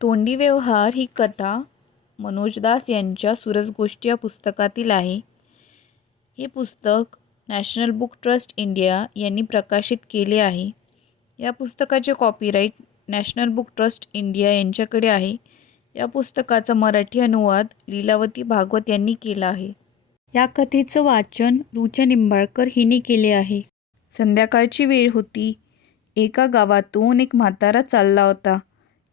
तोंडी व्यवहार ही कथा मनोज दास यांच्या सूरज गोष्टी या पुस्तकातील आहे. हे पुस्तक नॅशनल बुक ट्रस्ट इंडिया यांनी प्रकाशित केले आहे. या पुस्तकाचे copyright national book trust India यांच्याकडे आहे. या पुस्तकाचा मराठी अनुवाद लीलावती भागवत यांनी केला आहे. या कथेचं वाचन रुचा निंबाळकर हिने केले आहे. संध्याकाळची वेळ होती. एका गावातून एक म्हातारा चालला होता.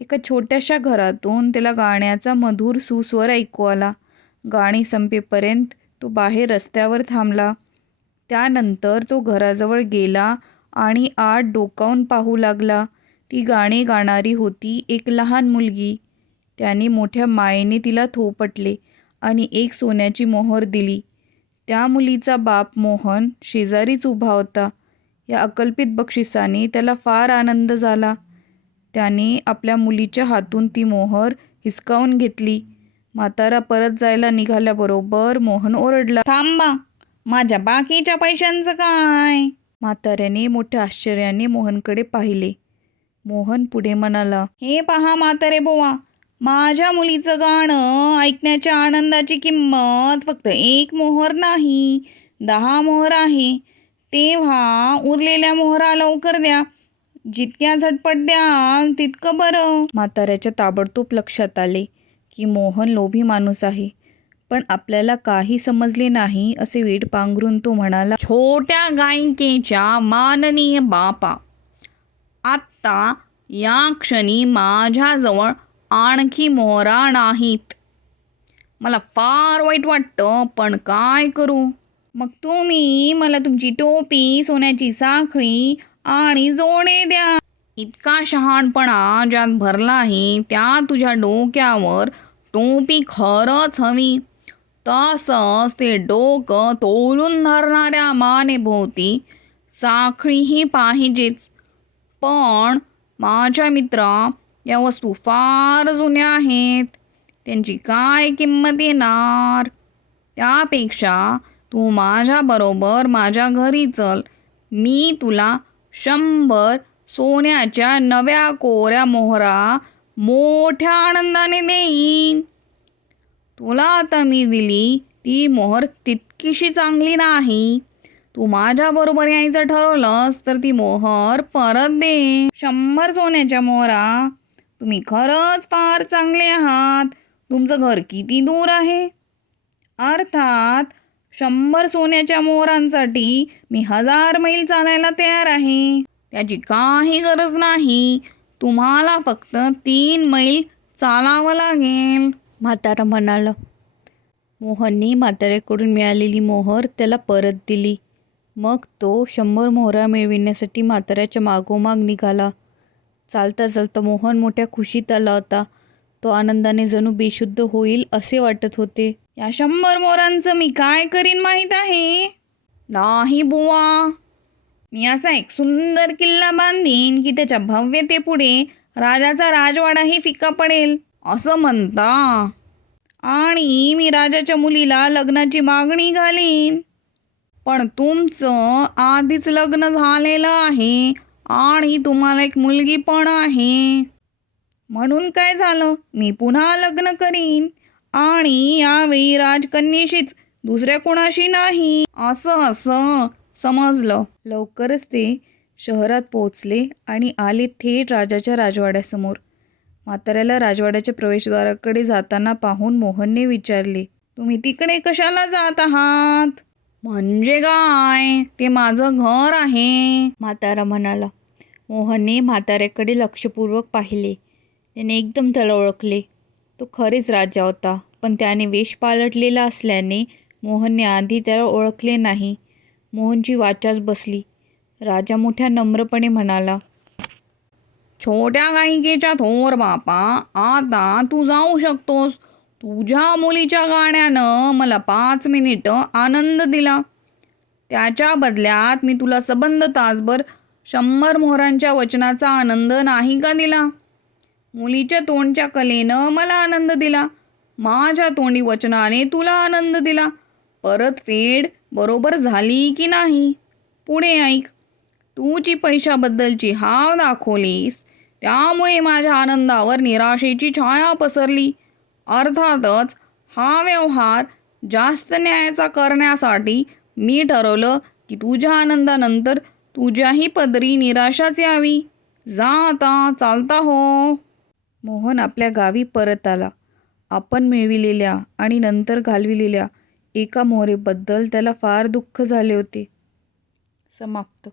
एका छोट्याशा घरातून त्याला गाण्याचा मधुर सुस्वर ऐकू आला. गाणी संपेपर्यंत तो बाहेर रस्त्यावर थांबला. त्यानंतर तो घराजवळ गेला आणि आत डोकावून पाहू लागला. ती गाणी गाणारी होती एक लहान मुलगी. त्याने मोठ्या मायेने तिला थोपटले आणि एक सोन्याची मोहर दिली. त्या मुलीचा बाप मोहन शेजारीच उभा होता. या अकल्पित बक्षिसाने त्याला फार आनंद झाला. त्याने आपल्या मुलीच्या हातून ती मोहर हिसकावून घेतली. म्हातारा परत जायला निघाल्याबरोबर मोहन ओरडला, थांबा, माझ्या बाकीच्या पैशांचं काय? म्हाताऱ्याने मोठ्या आश्चर्याने मोहनकडे पाहिले. मोहन पुढे म्हणाला, हे पहा म्हातारे बुवा, माझ्या मुलीचं गाणं ऐकण्याच्या आनंदाची किंमत फक्त 1 मोहर नाही, 10 मोहर आहे. तेव्हा उरलेल्या मोहरा लवकर द्या. जितक्या झटपट द्याल तितकं बरं. म्हाताऱ्याच्या ताबडतोब लक्षात आले की मोहन लोभी माणूस आहे. पण आपल्याला काही समजले नाही असे वेड पांघरून तो म्हणाला, छोट्या गायिकेच्या माननीय बापा, आत्ता या क्षणी माझ्याजवळ आणखी मोहरा नाहीत. मला फार वाईट वाटतं, पण काय करू? मग तुम्ही मला तुमची टोपी, सोन्याची साखळी आणि जोडे द्या. इतका शहाणपणा ज्यात भरला आहे त्या तुझ्या डोक्यावर टोपी खरंच हवी. तसंच ते डोकं तोलून धरणाऱ्या मानेभोवती साखळीही पाहिजेच. पण माझ्या मित्रा, या वस्तू फार जुन्या आहेत. त्यांची काय किंमत येणार? त्यापेक्षा तू माझ्याबरोबर माझ्या घरी चल. मी तुला 100 सोन्याच्या नव्या कोऱ्या मोहरा मोठ्या आनंदाने देईन. तुला आता मी दिली ती मोहर तितकीशी चांगली नाही. तू माझ्याबरोबर यायचं ठरवलंस तर ती मोहर परत दे. 100 सोन्याच्या मोहरा. तुम्ही खरंच फार चांगले आहात. तुमचं घर किती दूर आहे? अर्थात 100 सोन्याच्या मोहरांसाठी मी 1000 मैल चालायला तयार आहे. त्याची काही गरज नाही. तुम्हाला फक्त 3 मैल चालावं लागेल. म्हातारा म्हणाला. मोहनने म्हाताऱ्याकडून मिळालेली मोहर त्याला परत दिली. मग तो 100 मोहरा मिळविण्यासाठी म्हाताऱ्याच्या मागोमाग निघाला. चालता चालता मोहन मोठ्या खुशीत आला होता. तो आनंदाने जणू बेशुद्ध होईल असे वाटत होते. या 100 मोहरांचं मी काय करीन माहीत आहे? नाही बुवा, मी असा एक सुंदर किल्ला बांधीन की त्याच्या भव्यतेपुढे राजाचा राजवाडाही फिका पडेल असं म्हणता. आणि मी राजाच्या मुलीला लग्नाची मागणी घालीन. पण तुमचं आधीच लग्न झालेलं आहे आणि तुम्हाला एक मुलगी पण आहे. म्हणून काय झालं, मी पुन्हा लग्न करीन आणि यावेळी राजकन्येशीच, दुसऱ्या कोणाशी नाही. असं समजलं. लवकरच ते शहरात पोहोचले आणि आले थेट राजाच्या राजवाड्यासमोर. म्हाताऱ्याला राजवाड्याच्या प्रवेशद्वाराकडे जाताना पाहून मोहनने विचारले, तुम्ही तिकडे कशाला जात आहात? म्हणजे काय, ते माझं घर आहे, म्हातारा म्हणाला. मोहनने म्हाताऱ्याकडे लक्षपूर्वक पाहिले. त्याने एकदम त्याला ओळखले. तो खरेच राजा होता, पण त्याने वेश पालटलेला असल्याने मोहनने आधी त्याला ओळखले नाही. मोहनची वाचाच बसली. राजा मोठ्या नम्रपणे म्हणाला, छोट्या गायिकेच्या थोर बापा, आता तू जाऊ शकतोस. तुझ्या मुलीच्या गाण्यानं मला 5 मिनिटं आनंद दिला. त्याच्या बदल्यात मी तुला सबंध तासभर 100 मोहरांच्या वचनाचा आनंद नाही का दिला? मुलीच्या तोंडच्या कलेनं मला आनंद दिला. माझ्या तोंडी वचनाने तुला आनंद दिला. परतफेड बरोबर झाली की नाही? पुढे ऐक. तू जी पैशाबद्दलची हाव दाखवलीस त्यामुळे माझ्या आनंदावर निराशेची छाया पसरली. अर्थातच हा व्यवहार जास्त न्यायाचा करण्यासाठी मी ठरवलं की तुझ्या आनंदानंतर तुझ्याही पदरी निराशाच यावी. जा आता, चालता हो. मोहन आपल्या गावी परत आला. आपण मिळविलेल्या आणि नंतर घालविलेल्या एका मोहरेबद्दल त्याला फार दुःख झाले होते. समाप्त.